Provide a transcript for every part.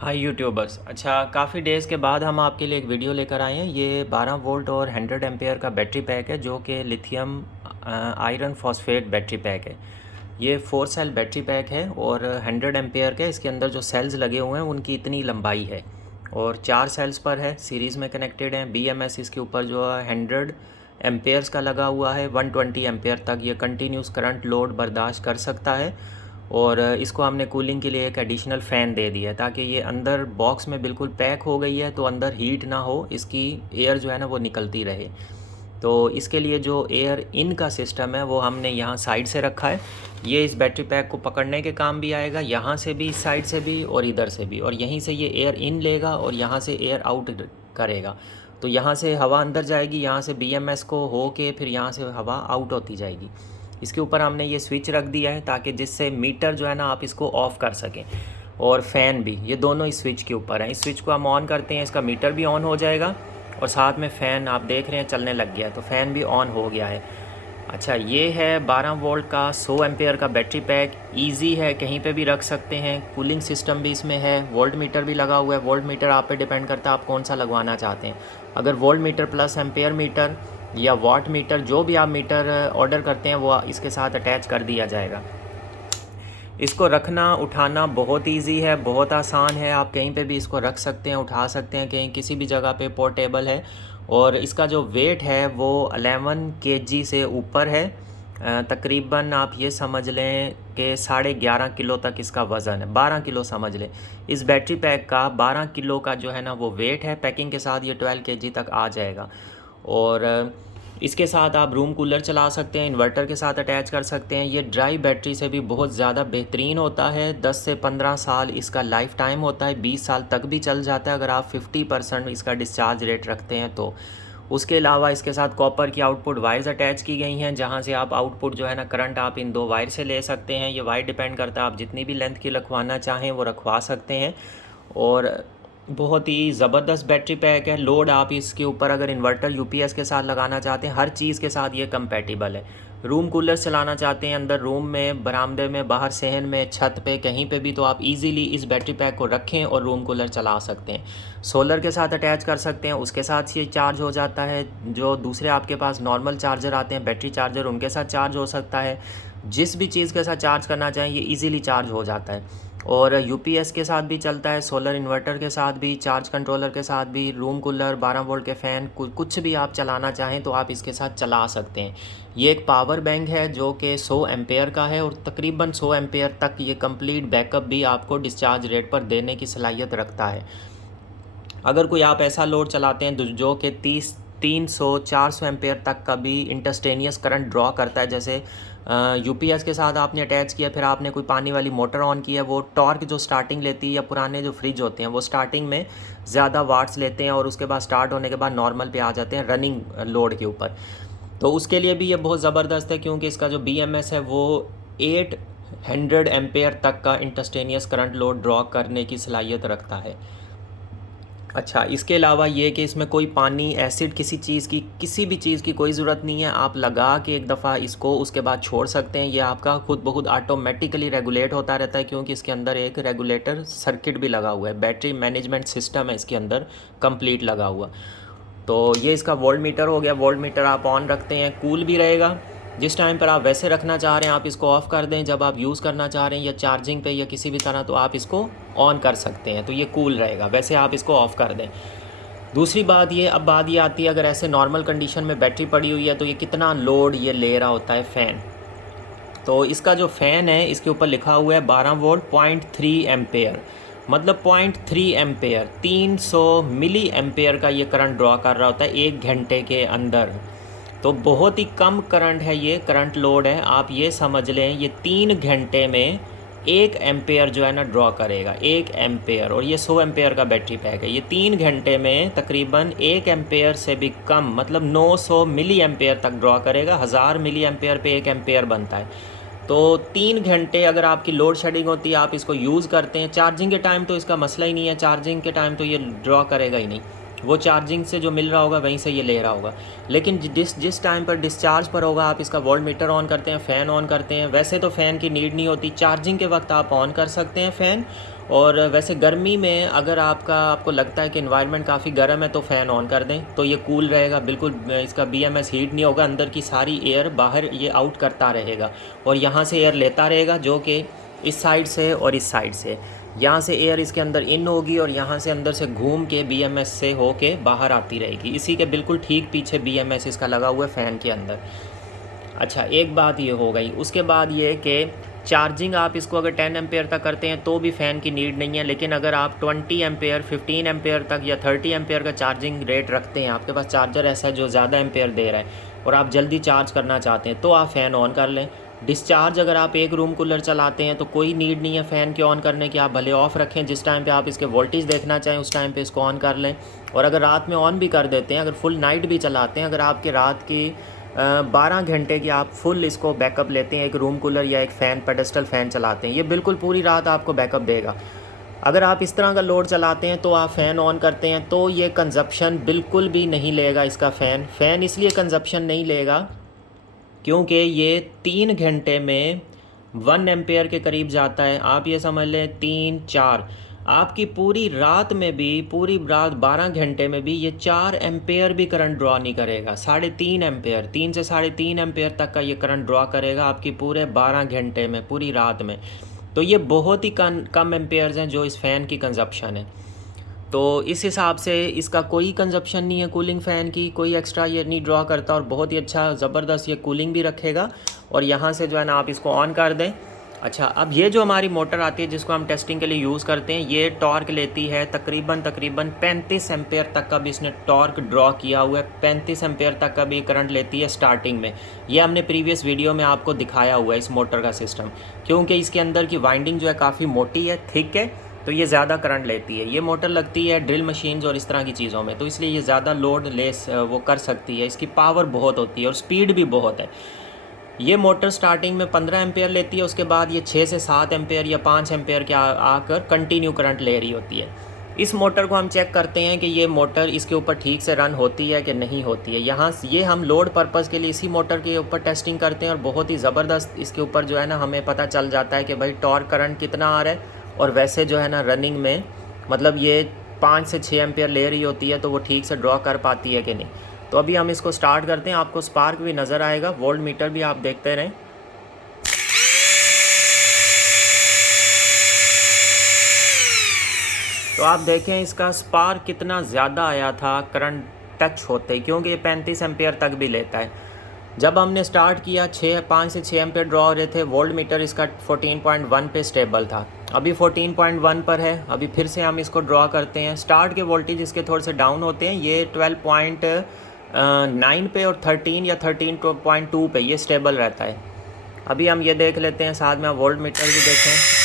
हाय YouTubers. अच्छा, काफ़ी days के बाद हम आपके लिए एक वीडियो लेकर आए हैं। ये 12 वोल्ट और 100 एम्पेयर का बैटरी पैक है जो कि lithium iron phosphate battery pack है। ये 4 सेल बैटरी पैक है और 100 एम्पेयर के इसके अंदर जो सेल्स लगे हुए हैं उनकी इतनी लंबाई है और 4 सेल्स पर है, सीरीज़ में कनेक्टेड हैं। BMS इसके ऊपर जो है 100 एम्पेयर्स का लगा हुआ है। 120 एम्पेयर तक ये कंटिन्यूस करंट लोड बर्दाश्त कर सकता है। और इसको हमने कूलिंग के लिए एक एडिशनल फ़ैन दे दिया है ताकि ये अंदर बॉक्स में बिल्कुल पैक हो गई है तो अंदर हीट ना हो, इसकी एयर जो है ना वो निकलती रहे। तो इसके लिए जो एयर इन का सिस्टम है वो हमने यहाँ साइड से रखा है। ये इस बैटरी पैक को पकड़ने के काम भी आएगा, यहाँ से भी, इस साइड से भी और इधर से भी। और यहीं से ये एयर इन लेगा और यहाँ से एयर आउट करेगा। तो यहाँ से हवा अंदर जाएगी, यहाँ से BMS को हो के फिर यहाँ से हवा आउट होती जाएगी। इसके ऊपर हमने ये स्विच रख दिया है ताकि जिससे मीटर जो है ना आप इसको ऑफ़ कर सकें। और फ़ैन भी, ये दोनों इस स्विच के ऊपर हैं। इस स्विच को हम ऑन करते हैं, इसका मीटर भी ऑन हो जाएगा और साथ में फ़ैन आप देख रहे हैं चलने लग गया है, तो फ़ैन भी ऑन हो गया है। अच्छा, ये है 12 वोल्ट का 100 एम्पेयर का बैटरी पैक। इजी है, कहीं पे भी रख सकते हैं। कूलिंग सिस्टम भी इसमें है, वोल्ट मीटर भी लगा हुआ है। वोल्ट मीटर आप पे डिपेंड करता है आप कौन सा लगवाना चाहते हैं। अगर volt meter plus ampere metre या वाट मीटर, जो भी आप मीटर ऑर्डर करते हैं वो इसके साथ अटैच कर दिया जाएगा। इसको रखना उठाना बहुत इजी है, बहुत आसान है। आप कहीं पे भी इसको रख सकते हैं, उठा सकते हैं, कहीं किसी भी जगह पे पोर्टेबल है। और इसका जो वेट है वो 11 kg से ऊपर है। तकरीबन आप ये समझ लें कि 11.5 किलो तक इसका वज़न है। 12 किलो समझ लें। इस बैटरी पैक का 12 किलो का जो है ना वो वेट है। पैकिंग के साथ ये 12 kg तक आ जाएगा। और इसके साथ आप रूम कूलर चला सकते हैं, इन्वर्टर के साथ अटैच कर सकते हैं। ये ड्राई बैटरी से भी बहुत ज़्यादा बेहतरीन होता है। 10 से 15 साल इसका लाइफ टाइम होता है, 20 साल तक भी चल जाता है अगर आप 50% इसका डिस्चार्ज रेट रखते हैं तो। उसके अलावा इसके साथ कॉपर की आउटपुट वायर्स अटैच की गई हैं जहां से आप आउटपुट जो है ना करंट आप इन 2 वायर से ले सकते हैं। ये वायर डिपेंड करता है, आप जितनी भी लेंथ की रखवाना चाहें वो रखवा सकते हैं। और बहुत ही ज़बरदस्त बैटरी पैक है। लोड आप इसके ऊपर अगर इन्वर्टर UPS के साथ लगाना चाहते हैं, हर चीज़ के साथ ये कंपैटिबल है। रूम कूलर चलाना चाहते हैं अंदर रूम में, बरामदे में, बाहर सहन में, छत पे, कहीं पे भी, तो आप इजीली इस बैटरी पैक को रखें और रूम कूलर चला सकते हैं। सोलर के साथ अटैच कर सकते हैं, उसके साथ ये चार्ज हो जाता है। जो दूसरे आपके पास नॉर्मल चार्जर आते हैं, बैटरी चार्जर, उनके साथ चार्ज हो सकता है। जिस भी चीज़ के साथ चार्ज करना चाहें ये ईज़िली चार्ज हो जाता है। और UPS के साथ भी चलता है, सोलर इन्वर्टर के साथ भी, चार्ज कंट्रोलर के साथ भी, रूम कूलर, 12 वोल्ट के फ़ैन, कुछ भी आप चलाना चाहें तो आप इसके साथ चला सकते हैं। ये एक पावर बैंक है जो कि 100 एम्पेयर का है और तकरीबन 100 एम्पेयर तक ये कंप्लीट बैकअप भी आपको डिस्चार्ज रेट पर देने की सलाहियत रखता है। अगर कोई आप ऐसा लोड चलाते हैं जो कि 300-400 एम्पेयर तक का भी इंटस्टेनियस करंट ड्रॉ करता है, जैसे UPS के साथ आपने अटैच किया, फिर आपने कोई पानी वाली मोटर ऑन की है, वो टॉर्क जो स्टार्टिंग लेती है, या पुराने जो फ्रिज होते हैं वो स्टार्टिंग में ज़्यादा वाट्स लेते हैं और उसके बाद स्टार्ट होने के बाद नॉर्मल पे आ जाते हैं रनिंग लोड के ऊपर। तो उसके लिए भी ये बहुत ज़बरदस्त है क्योंकि इसका जो BMS है वो 800 एम्पेयर तक का इंटस्टेनियस करंट लोड ड्रॉ करने की सलाहियत रखता है। अच्छा, इसके अलावा ये कि इसमें कोई पानी, एसिड, किसी चीज़ की, किसी भी चीज़ की कोई ज़रूरत नहीं है। आप लगा के एक दफ़ा इसको उसके बाद छोड़ सकते हैं। ये आपका खुद ब खुद ऑटोमेटिकली रेगुलेट होता रहता है क्योंकि इसके अंदर एक रेगुलेटर सर्किट भी लगा हुआ है। बैटरी मैनेजमेंट सिस्टम है इसके अंदर कंप्लीट लगा हुआ। तो ये इसका वोल्ट मीटर हो गया। वोल्ट मीटर आप ऑन रखते हैं, कूल भी रहेगा। जिस टाइम पर आप वैसे रखना चाह रहे हैं आप इसको ऑफ़ कर दें, जब आप यूज़ करना चाह रहे हैं या चार्जिंग पे या किसी भी तरह तो आप इसको ऑन कर सकते हैं, तो ये कूल रहेगा। वैसे आप इसको ऑफ़ कर दें। दूसरी बात ये, अब बात ये आती है अगर ऐसे नॉर्मल कंडीशन में बैटरी पड़ी हुई है तो ये कितना लोड ये ले रहा होता है फ़ैन। तो इसका जो फ़ैन है इसके ऊपर लिखा हुआ है 12 वोल्ट 0.3 एम्पेयर, मतलब 0.3 एम्पेयर, 300 मिली एम्पेयर का ये करंट ड्रॉ कर रहा होता है 1 घंटे के अंदर। तो बहुत ही कम करंट है, ये करंट लोड है। आप ये समझ लें ये 3 घंटे में 1 एम्पेयर जो है ना ड्रॉ करेगा, 1 एम्पेयर। और ये 100 एम्पेयर का बैटरी पैक है। ये 3 घंटे में तकरीबन 1 एम्पेयर से भी कम, मतलब 900 मिली एम्पेयर तक ड्रॉ करेगा। 1000 मिली एम्पेयर पे 1 एम्पेयर बनता है। तो 3 घंटे अगर आपकी लोड शेडिंग होती है, आप इसको यूज़ करते हैं, चार्जिंग के टाइम तो इसका मसला ही नहीं है। चार्जिंग के टाइम तो ये ड्रॉ करेगा ही नहीं, वो चार्जिंग से जो मिल रहा होगा वहीं से ये ले रहा होगा। लेकिन जिस टाइम पर डिस्चार्ज पर होगा आप इसका वोल्ट मीटर ऑन करते हैं, फ़ैन ऑन करते हैं। वैसे तो फ़ैन की नीड नहीं होती, चार्जिंग के वक्त आप ऑन कर सकते हैं फ़ैन। और वैसे गर्मी में अगर आपको लगता है कि इन्वायरमेंट काफ़ी गर्म है तो फ़ैन ऑन कर दें, तो ये कूल रहेगा बिल्कुल। इसका BMS हीट नहीं होगा, अंदर की सारी एयर बाहर ये आउट करता रहेगा और यहाँ से एयर लेता रहेगा, जो कि इस साइड से और इस साइड से। यहाँ से एयर इसके अंदर इन होगी और यहाँ से अंदर से घूम के BMS से होके बाहर आती रहेगी। इसी के बिल्कुल ठीक पीछे BMS इसका लगा हुआ है फ़ैन के अंदर। अच्छा, एक बात ये हो गई। उसके बाद ये कि चार्जिंग आप इसको अगर 10 एम्पेयर तक करते हैं तो भी फ़ैन की नीड नहीं है, लेकिन अगर आप 20 एम्पेयर 15 एम्पेयर तक या 30 एम्पेयर का चार्जिंग रेट रखते हैं, आपके पास चार्जर ऐसा है जो ज़्यादा एम्पेयर दे रहा है और आप जल्दी चार्ज करना चाहते हैं, तो आप फ़ैन ऑन कर लें। डिस्चार्ज अगर आप एक रूम कूलर चलाते हैं तो कोई नीड नहीं है फ़ैन के ऑन करने की, आप भले ऑफ़ रखें। जिस टाइम पे आप इसके वोल्टेज देखना चाहें उस टाइम पे इसको ऑन कर लें। और अगर रात में ऑन भी कर देते हैं, अगर फुल नाइट भी चलाते हैं, अगर आपके रात की 12 घंटे की आप फुल इसको बैकअप लेते हैं, एक रूम कूलर या एक फ़ैन पेडेस्टल फ़ैन चलाते हैं, ये बिल्कुल पूरी रात आपको बैकअप देगा। अगर आप इस तरह का लोड चलाते हैं तो आप फ़ैन ऑन करते हैं तो ये कंजप्शन बिल्कुल भी नहीं लेगा इसका फ़ैन इसलिए कंजप्शन नहीं लेगा क्योंकि ये 3 घंटे में 1 एम्पेयर के करीब जाता है। आप ये समझ लें 3 4, आपकी पूरी रात में भी, पूरी रात 12 घंटे में भी ये 4 एम्पेयर भी करंट ड्रॉ नहीं करेगा। 3.5 एम्पेयर, 3 से 3.5 एम्पेयर तक का ये करंट ड्रॉ करेगा आपकी पूरे 12 घंटे में, पूरी रात में। तो ये बहुत ही कम एम्पेयर्स हैं जो इस फ़ैन की कंजप्शन है। तो इस हिसाब से इसका कोई कंजप्शन नहीं है कूलिंग फ़ैन की, कोई एक्स्ट्रा ये नहीं ड्रॉ करता और बहुत ही अच्छा ज़बरदस्त ये कूलिंग भी रखेगा। और यहाँ से जो है ना आप इसको ऑन कर दें। अच्छा, अब ये जो हमारी मोटर आती है जिसको हम टेस्टिंग के लिए यूज़ करते हैं, ये टॉर्क लेती है तकरीबन 35 एम्पेयर तक का भी इसने टॉर्क ड्रॉ किया हुआ है। 35 एम्पेयर तक का भी करंट लेती है स्टार्टिंग में। ये हमने प्रीवियस वीडियो में आपको दिखाया हुआ है इस मोटर का सिस्टम, क्योंकि इसके अंदर की वाइंडिंग जो है काफ़ी मोटी है, थिक है, तो ये ज़्यादा करंट लेती है। ये मोटर लगती है ड्रिल मशीन्स और इस तरह की चीज़ों में, तो इसलिए ये ज़्यादा लोड लेस वो कर सकती है। इसकी पावर बहुत होती है और स्पीड भी बहुत है। ये मोटर स्टार्टिंग में 15 एम्पेयर लेती है, उसके बाद ये 6 से 7 एम्पेयर या 5 एम्पेयर के आकर कंटिन्यू करंट ले रही होती है। इस मोटर को हम चेक करते हैं कि ये मोटर इसके ऊपर ठीक से रन होती है कि नहीं होती है। यहाँ ये हम लोड पर्पज़ के लिए इसी मोटर के ऊपर टेस्टिंग करते हैं और बहुत ही ज़बरदस्त इसके ऊपर जो है ना हमें पता चल जाता है कि भाई टॉर्क करंट कितना आ रहा है। और वैसे जो है ना रनिंग में मतलब ये 5 से 6 एम्पेयर ले रही होती है तो वो ठीक से ड्रॉ कर पाती है कि नहीं। तो अभी हम इसको स्टार्ट करते हैं, आपको स्पार्क भी नज़र आएगा, वोल्ट मीटर भी आप देखते रहें। तो आप देखें इसका स्पार्क कितना ज़्यादा आया था करंट टच होते ही, क्योंकि ये 35 एम्पेयर तक भी लेता है। जब हमने स्टार्ट किया 5 से 6 एम्पेयर ड्रॉ हो रहे थे, वोल्ट मीटर इसका 14.1 पे स्टेबल था, अभी 14.1 पर है। अभी फिर से हम इसको ड्रॉ करते हैं। स्टार्ट के वोल्टेज इसके थोड़े से डाउन होते हैं, ये 12.9 पे और 13 या 13.2 पे ये स्टेबल रहता है। अभी हम ये देख लेते हैं, साथ में आप वोल्ट मीटर भी देखें।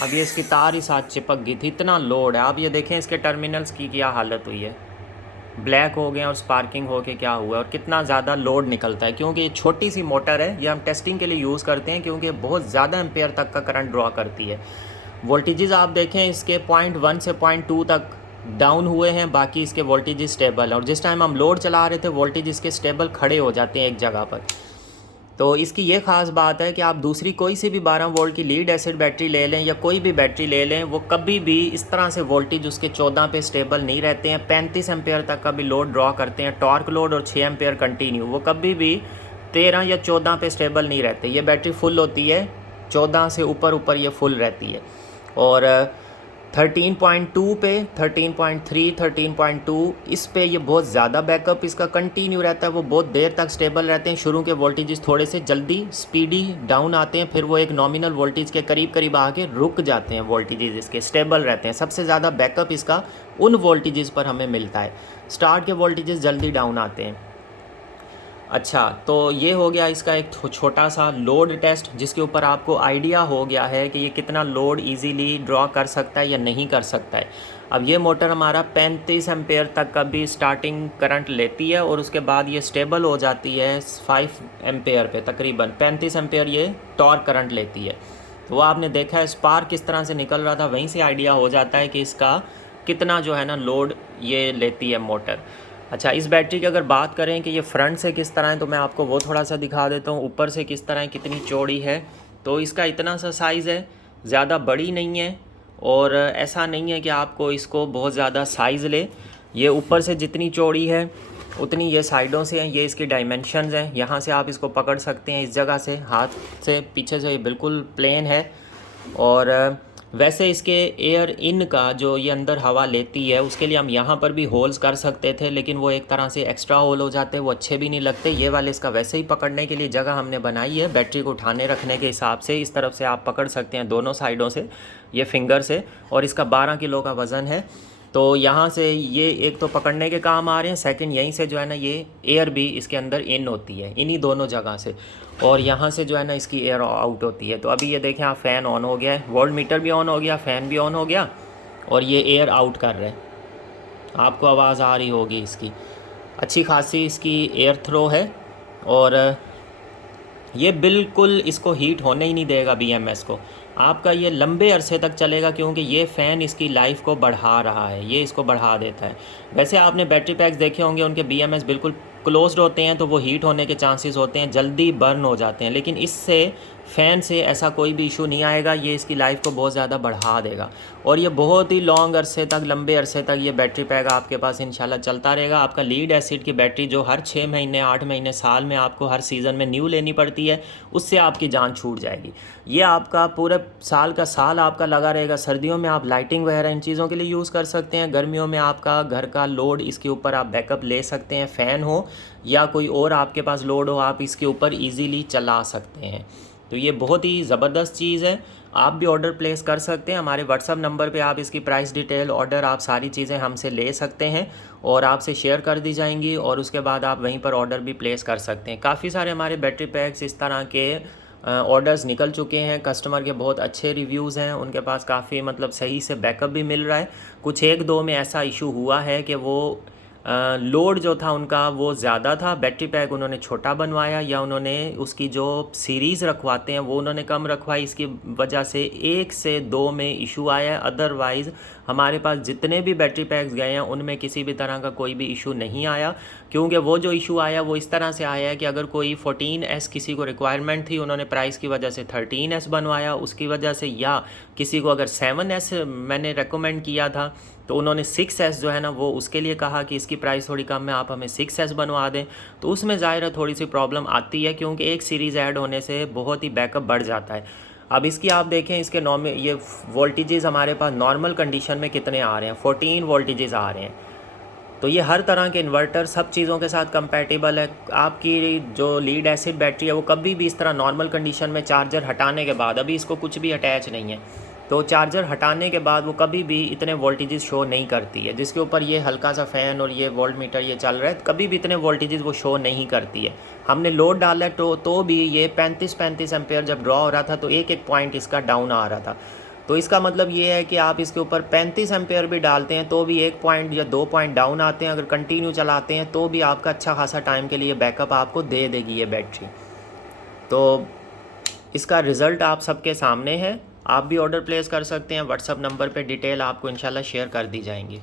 अब ये इसकी तार ही साथ चिपक गई थी, इतना लोड है। आप ये देखें इसके टर्मिनल्स की क्या हालत हुई है, ब्लैक हो गए और स्पार्किंग हो के क्या हुआ है और कितना ज़्यादा लोड निकलता है। क्योंकि ये छोटी सी मोटर है, ये हम टेस्टिंग के लिए यूज़ करते हैं क्योंकि बहुत ज़्यादा एम्पेयर तक का करंट ड्रॉ करती है। वोल्टेजेस आप देखें इसके 0.1 से 0.2 तक डाउन हुए हैं, बाकी इसके वोल्टेजेस स्टेबल हैं। और जिस टाइम हम लोड चला रहे थे वोल्टेज इसके स्टेबल खड़े हो जाते हैं एक जगह पर। तो इसकी ये ख़ास बात है कि आप दूसरी कोई सी भी 12 वोल्ट की लीड एसिड बैटरी ले लें या कोई भी बैटरी ले लें, वो कभी भी इस तरह से वोल्टेज उसके 14 पे स्टेबल नहीं रहते हैं। 35 एम्पेयर तक का भी लोड ड्रॉ करते हैं, टॉर्क लोड, और 6 एम्पेयर कंटिन्यू, वो कभी भी 13 या 14 पे स्टेबल नहीं रहते। ये बैटरी फुल होती है, 14 से ऊपर ये फुल रहती है। और 13.2 पे, 13.3, 13.2 इस पे ये बहुत ज़्यादा बैकअप इसका कंटिन्यू रहता है, वो बहुत देर तक स्टेबल रहते हैं। शुरू के वोल्टेजेस थोड़े से जल्दी स्पीडी डाउन आते हैं, फिर वो एक नॉमिनल वोल्टेज के करीब आके रुक जाते हैं, वोल्टेजेस इसके स्टेबल रहते हैं। सबसे ज़्यादा बैकअप इसका उन वोल्टेजेस पर हमें मिलता है, स्टार्ट के वोल्टेजेस जल्दी डाउन आते हैं। अच्छा, तो ये हो गया इसका एक छोटा सा लोड टेस्ट, जिसके ऊपर आपको आइडिया हो गया है कि ये कितना लोड इजीली ड्रॉ कर सकता है या नहीं कर सकता है। अब ये मोटर हमारा 35 एम्पेयर तक का भी स्टार्टिंग करंट लेती है और उसके बाद ये स्टेबल हो जाती है 5 एम्पेयर पे, तकरीबन 35 एम्पेयर ये टॉर्क करंट लेती है। तो वो आपने देखा है स्पार्क किस तरह से निकल रहा था, वहीं से आइडिया हो जाता है कि इसका कितना जो है ना लोड ये लेती है मोटर। अच्छा, इस बैटरी की अगर बात करें कि ये फ्रंट से किस तरह है तो मैं आपको वो थोड़ा सा दिखा देता हूँ। ऊपर से किस तरह है, कितनी चौड़ी है, तो इसका इतना सा साइज़ है, ज़्यादा बड़ी नहीं है और ऐसा नहीं है कि आपको इसको बहुत ज़्यादा साइज़ ले। ये ऊपर से जितनी चौड़ी है उतनी ये साइडों से हैं। ये इसकी डायमेंशंस हैं, यहाँ से आप इसको पकड़ सकते हैं, इस जगह से हाथ से, पीछे से ये बिल्कुल प्लेन है। और वैसे इसके एयर इन का जो ये अंदर हवा लेती है उसके लिए हम यहाँ पर भी होल्स कर सकते थे, लेकिन वो एक तरह से एक्स्ट्रा होल हो जाते, वो अच्छे भी नहीं लगते। ये वाले इसका वैसे ही पकड़ने के लिए जगह हमने बनाई है, बैटरी को उठाने रखने के हिसाब से। इस तरफ से आप पकड़ सकते हैं दोनों साइडों से, ये फिंगर से, और इसका 12 किलो का वज़न है। तो यहाँ से ये एक तो पकड़ने के काम आ रहे हैं, सेकंड यहीं से जो है ना ये एयर भी इसके अंदर इन होती है, इन्हीं दोनों जगह से, और यहाँ से जो है ना इसकी एयर आउट होती है। तो अभी ये देखें आप, फ़ैन ऑन हो गया है, वोल्ट मीटर भी ऑन हो गया, फ़ैन भी ऑन हो गया, और ये एयर आउट कर रहे हैं। आपको आवाज़ आ रही होगी इसकी, अच्छी खासी इसकी एयर थ्रो है। और ये बिल्कुल इसको हीट होने ही नहीं देगा BMS को, आपका ये लंबे अरसे तक चलेगा, क्योंकि ये फ़ैन इसकी लाइफ को बढ़ा रहा है, ये इसको बढ़ा देता है। वैसे आपने बैटरी पैक्स देखे होंगे, उनके BMS बिल्कुल क्लोज्ड होते हैं तो वो हीट होने के चांसेस होते हैं, जल्दी बर्न हो जाते हैं, लेकिन इससे फ़ैन से ऐसा कोई भी इशू नहीं आएगा। ये इसकी लाइफ को बहुत ज़्यादा बढ़ा देगा और ये बहुत ही लॉन्ग अरसे तक, लंबे अरसे तक ये बैटरी पैक आपके पास इंशाल्लाह चलता रहेगा। आपका लीड एसिड की बैटरी जो हर 6 महीने, 8 महीने, साल में आपको हर सीज़न में न्यू लेनी पड़ती है, उससे आपकी जान छूट जाएगी। ये आपका पूरे साल का साल आपका लगा रहेगा। सर्दियों में आप लाइटिंग वगैरह इन चीज़ों के लिए यूज़ कर सकते हैं, गर्मियों में आपका घर का लोड इसके ऊपर आप बैकअप ले सकते हैं, फ़ैन हो या कोई और आपके पास लोड हो, आप इसके ऊपर ईज़िली चला सकते हैं। तो ये बहुत ही ज़बरदस्त चीज़ है। आप भी ऑर्डर प्लेस कर सकते हैं, हमारे व्हाट्सअप नंबर पे आप इसकी प्राइस डिटेल, ऑर्डर, आप सारी चीज़ें हमसे ले सकते हैं और आपसे शेयर कर दी जाएंगी, और उसके बाद आप वहीं पर ऑर्डर भी प्लेस कर सकते हैं। काफ़ी सारे हमारे बैटरी पैक्स इस तरह के ऑर्डर्स निकल चुके हैं, कस्टमर के बहुत अच्छे रिव्यूज़ हैं, उनके पास काफ़ी मतलब सही से बैकअप भी मिल रहा है। कुछ एक दो में ऐसा इशू हुआ है कि वो लोड जो था उनका वो ज़्यादा था, बैटरी पैक उन्होंने छोटा बनवाया, या उन्होंने उसकी जो सीरीज़ रखवाते हैं वो उन्होंने कम रखवाई, इसकी वजह से 1 से 2 में इशू आया है। अदरवाइज़ हमारे पास जितने भी बैटरी पैक्स गए हैं उनमें किसी भी तरह का कोई भी इशू नहीं आया, क्योंकि वो जो इशू आया वो इस तरह से आया है कि अगर कोई 14S किसी को रिक्वायरमेंट थी, उन्होंने प्राइस की वजह से 13S बनवाया उसकी वजह से, या किसी को अगर 7S मैंने रेकमेंड किया था तो उन्होंने 6S जो है ना वो उसके लिए कहा कि इसकी प्राइस थोड़ी कम है, आप हमें 6S बनवा दें। तो उसमें ज़ाहिर है थोड़ी सी प्रॉब्लम आती है, क्योंकि एक सीरीज़ ऐड होने से बहुत ही बैकअप बढ़ जाता है। अब इसकी आप देखें, इसके ये वोल्टेजेस हमारे पास नॉर्मल कंडीशन में कितने आ रहे हैं, 14 वोल्टेजेस आ रहे हैं। तो ये हर तरह के इन्वर्टर सब चीज़ों के साथ कंपैटिबल है। आपकी जो लीड एसिड बैटरी है वो कभी भी इस तरह नॉर्मल कंडीशन में चार्जर हटाने के बाद, अभी इसको कुछ भी अटैच नहीं है, तो चार्जर हटाने के बाद वो कभी भी इतने वोल्टेजेस शो नहीं करती है। जिसके ऊपर ये हल्का सा फ़ैन और ये वोल्ट मीटर ये चल रहा है, कभी भी इतने वोल्टेजेस वो शो नहीं करती है। हमने लोड डाला है तो भी ये 35 एम्पेयर जब ड्रॉ हो रहा था तो एक एक पॉइंट इसका डाउन आ रहा था। तो इसका मतलब ये है कि आप इसके ऊपर 35 एम्पेयर भी डालते हैं तो भी 1 पॉइंट या 2 पॉइंट डाउन आते हैं। अगर कंटिन्यू चलाते हैं तो भी आपका अच्छा खासा टाइम के लिए बैकअप आपको दे देगी ये बैटरी। तो इसका रिज़ल्ट आप सबके सामने है, आप भी ऑर्डर प्लेस कर सकते हैं। व्हाट्सअप नंबर पे डिटेल आपको इंशाल्लाह शेयर कर दी जाएंगी।